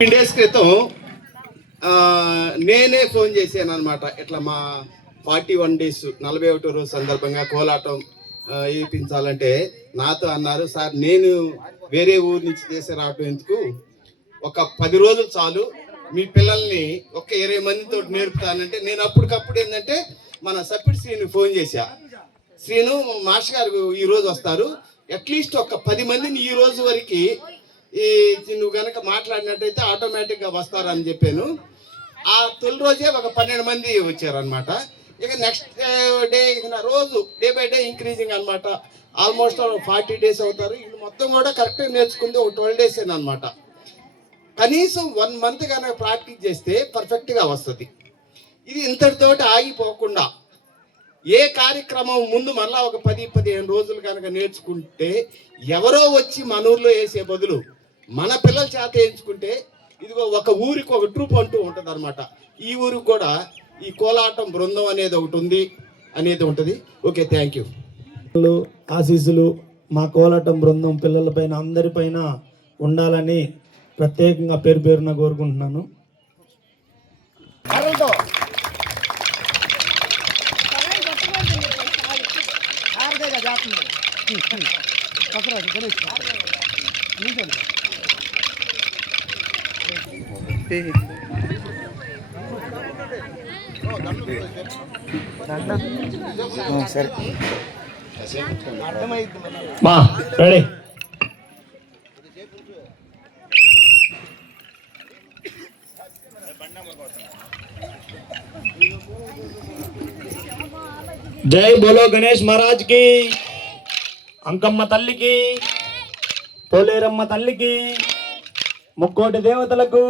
3 days క్రితం నేనే phone చేశాను అనమాట. ఇట్లా మా 41 days 41 రోజు సందర్భంగా కోలాటం వేయించాలంటే నాతో అన్నారు, సార్ నేను వేరే ఊరు నుంచి చేసే రావటం ఎందుకు, ఒక 10 రోజులు చాలు, మీ పిల్లల్ని ఒక 20 మందితో నేర్పుతానంటే నేను అప్పటికప్పుడు ఏంటంటే మన సప్పిడి శ్రీను ఫోన్ చేశా. శ్రీను మాస్టర్ గారు ఈరోజు వస్తారు, అట్లీస్ట్ ఒక 10 మందిని ఈ రోజు వరకు నువ్వు కనుక మాట్లాడినట్టయితే ఆటోమేటిక్గా వస్తారని చెప్పాను. ఆ తొలి రోజే ఒక 12 మంది వచ్చారనమాట. ఇక నెక్స్ట్ డే రోజు డే బై డే ఇంక్రీజింగ్ అనమాట. ఆల్మోస్ట్ 40 days అవుతారు. ఇది మొత్తం కూడా కరెక్ట్గా నేర్చుకుంది ఒక 12 days అనమాట. కనీసం 1 month కనుక ప్రాక్టీస్ చేస్తే పర్ఫెక్ట్గా వస్తుంది. ఇది ఇంతటితోటి ఆగిపోకుండా ఏ కార్యక్రమం ముందు మళ్ళా ఒక 10-15 రోజులు కనుక నేర్చుకుంటే ఎవరో వచ్చి మన ఊర్లో వేసే బదులు మన పిల్లల చేత వేయించుకుంటే ఇదిగో ఒక ఊరికి ఒక ట్రూప్ అంటూ ఉంటుంది అనమాట. ఈ ఊరికి కూడా ఈ కోలాటం బృందం అనేది ఒకటి ఉంటుంది. Okay, thank you. ఆశీస్సులు మా కోలాటం బృందం పిల్లలపైన అందరిపైన ఉండాలని ప్రత్యేకంగా పేరు పేరున కోరుకుంటున్నాను. సరే మా రెడీ. జై బోలో గణేష్ మహారాజ్ కి, అంకమ్మ తల్లికి, పోలేరమ్మ తల్లికి, ముక్కోటి దేవతలకు.